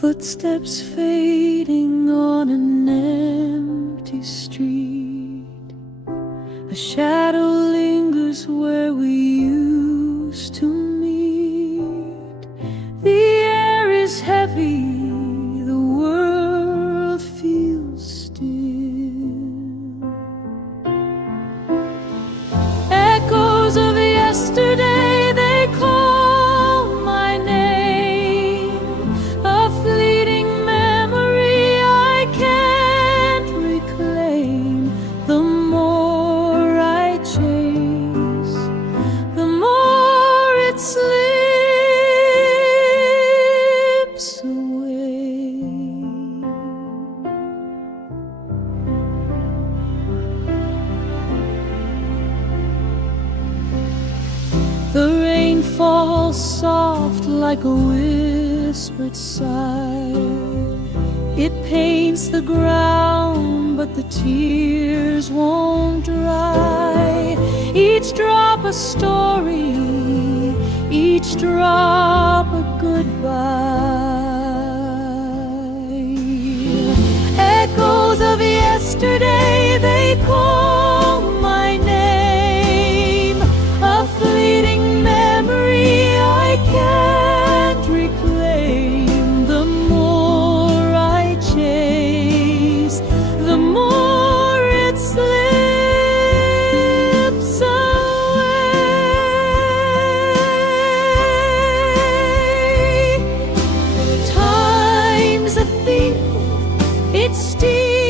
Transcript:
Footsteps fading on an empty street. A shadow lingers where we used to meet. The air is heavy, the world feels still. Echoes of yesterday, they call my name. A fleeting memory I can't reclaim. The more I chase, the more it slips away. The rain falls soft like a whispered sigh. It paints the ground, but the tears won't dry. Each drop a story, each drop a goodbye. Echoes of yesterday, they call my name. A fleeting memory I can't reclaim. The more I chase, the more it slips away. Time's a thief, it steals